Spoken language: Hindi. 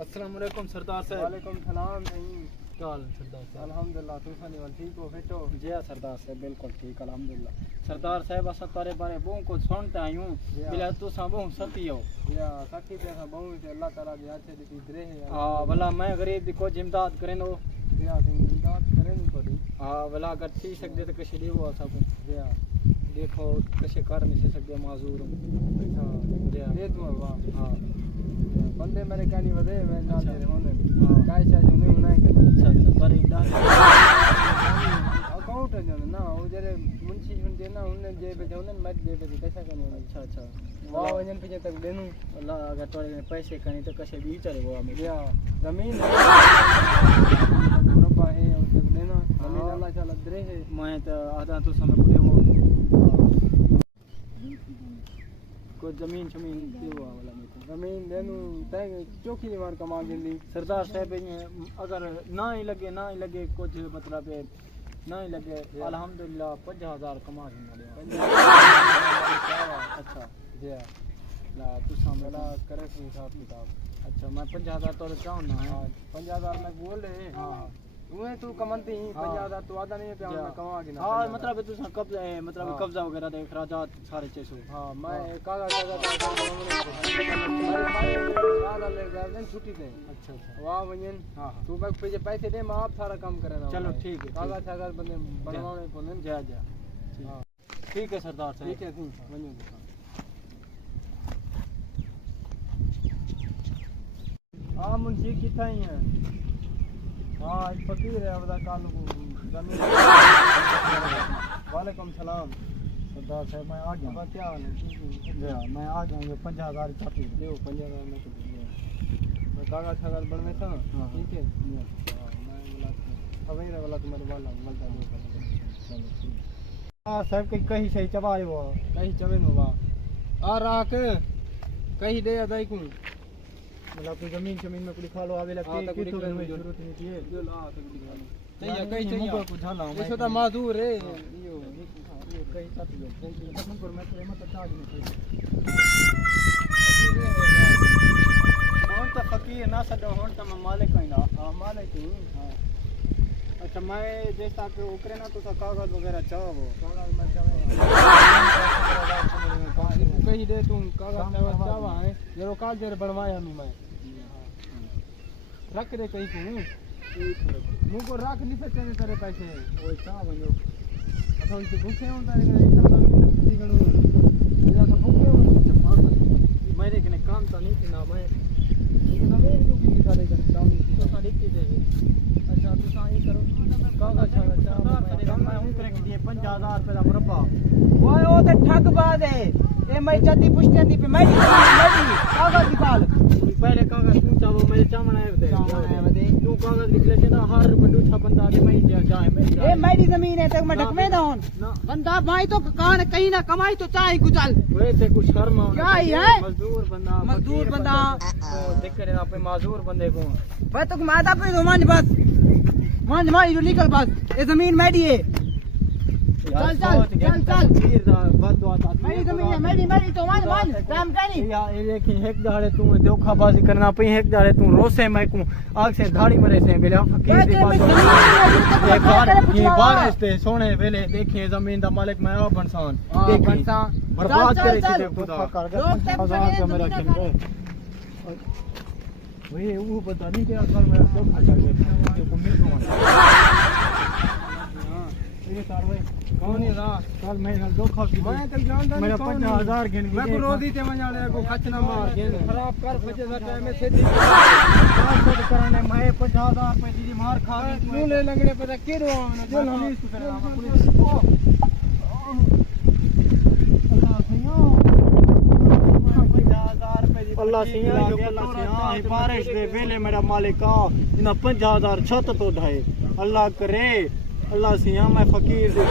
अस्सलाम वालेकुम सरदार साहब। वालेकुम सलाम। नहीं क्या हाल है सरदार साहब? अल्हम्दुलिल्लाह, तुम सानी वाल ठीक हो? फिट हो? जी हाँ सरदार साहब, बिल्कुल ठीक अल्हम्दुलिल्लाह। सरदार साहब असां तारे बारे बहु कुछ सुनता आयूं, बिला तुसां बहु सती हो। या सखी ते असां बहु से अल्लाह ताला दी अच्छे दी द्रे है। हां भला मैं गरीब दी कुछ इमदाद करे नो। या तुम इमदाद करे नी पड़ी। हां भला अगर थी सकदे तो कशे देवो असां को। या देखो कशे कर नहीं सकदे माजूर हूं। अच्छा दे दूं वाह। हां बंदे मेरे कानी वदे मैं ना अच्छा। दे होने। हां काय सा जो नहीं उनाई कर। अच्छा अच्छा तारे इमदाद अकाउंट है जो ना वो जरे मुंशी सुनते ना उन्हें जेब में उन्हें मत जेब में कैसा करने। अच्छा अच्छा वाह वजन पीछे तक देनू। अल्लाह अगर तोरे पैसे कहीं तो कशे भी चले वो हमें। या जमीन है मुरब्बा है उसे देना। जमीन अल्लाह ताला द्रे है। मैं तो आधा तो समय पूरे वो को जमीन शमीन देवो वाला में तो जमीन देनू तय चौकी दीवार कमा गिंदी। सरदार साहब अगर ना ही लगे कुछ मतलब ना ही लगे अल्हम्दुलिल्लाह 50,000 कमा दूंगा। अच्छा जी ला तू सामने बड़ा करे से हिसाब किताब। अच्छा मैं 50,000 तो चाहूँ ना। हाँ 50,000 में बोल रहे। हाँ तुम्हें तू कमाती 50,000 तो आधा नहीं है पे मैं कमा के ना। हाँ मतलब तू कब्जा है मतलब कब्जा वगैरह दे अखराजात सारे 600। हाँ मैं कागज ले गए छुट्टी दे। अच्छा अच्छा वाह वजन। हाँ हाँ तू बस पैसे दे मैं आप सारा काम करे ना। चलो ठीक है कागज कागज बंदे बनवाने को नहीं। जा जा हाँ ठीक है सरदार साहब। ठीक है तू वजन। हाँ मुंशी कितना ही है। हाँ एक फकीर है अवदा कालू जमीन। वालेकुम सलाम। सरदार साहब मैं आ गया। अब क्या हाल है? मैं आ गया ये 50,000 चाहती हूँ। ले 50,000 में तो मैं कागज कागज बनवे था। हाँ, ठीक है मैं बोला अब ही वाला तुम्हारे वाला मिलता चलो ठीक। हाँ साहब कहीं सही चबाए वो कहीं चवे नो वाह आ राख कहीं दे अदाई को मतलब कोई जमीन में कुछ खा लो आवे लगती है कि तो में जरूरत नहीं है। जो ला चाहिए कहीं चाहिए कुछ हाला मैं तो माधुर है यो कहीं साथ जो अपन पर मैं तो मत चार्ज नहीं कौन सा फकीर ना सदो होन त मैं मालिक कहीं ना। हां मालिक हूं। हां अच्छा मैं जैसा कि ओकरे ना तो कागज वगैरह चाहो कागज में चाहे कहीं दे तू कागज कागज चावा है जरो कागज बनवाया मैं रख दे कहीं को मुझको रख नहीं सकते तेरे पैसे वो सा बनो अच्छा उनसे भूखे होता है इतना तो नहीं गणो या तो भूखे हो मेरे कने काम तो नहीं थी ना मैं ये जमीन क्यों की सारे काम तो साड़ी की दे। अच्छा तू सा ये करो कागज कागज करेगा मैं हूं करे दिए 50,000 रुपए दा मुरब्बा। ओए ओ ते ठग बात है ए मैं जदी पुछते दी पे मैं कागज निकाल पहले कागज तू चाहो मेरे चामन आए दे तू कागज निकले से ना हर बंदू छा बंदा के मैं जाए मैं ए मेरी जमीन है तक मैं ढकवे दा हूं ना बंदा भाई तो कान कहीं ना कमाई तो चाहे गुजल वे ते कुछ शर्म होना क्या ही है? मजदूर बंदा ओ देख रहे ना पे माजूर बंदे को भाई तो मादा पे तो मान माई जो निकल बस ए जमीन मेरी है चल फिर बात आता मेरी जमीन है मेरी तो मान काम करी यार ये लेकिन एक दाड़े तू धोखाबाजी करना पे एक दाड़े तू रोसे मैं को आग से धाड़ी मरे से बेले फकीर दे बात ये बारिश ते सोने वेले देखिए जमीन दा मालिक मैं आ बनसान बनसान बर्बाद करे थी खुदा लोग का मेरा खेल गए वही वो पता नहीं क्या कल मैं धोखा कर गया को मिल ये कारवाई कौन है रा कल मैं धोखा की मैं कल जानता मेरा नहीं 50,000 गिन मैं को रोदी ते मैं जाने को खच ना मार खराब कर बचे दा टाइम में से करने मैं 50,000 रुपए दी मार खा गई तू ले लगने पता केरो आना जो हम पुलिस को तेरा पुलिस अल्लाह सियां बारिश दे वेले मेरा मालिक इना 50,000 छत तो ढाए अल्लाह करे अल्लाह सियां मैं फकीर दे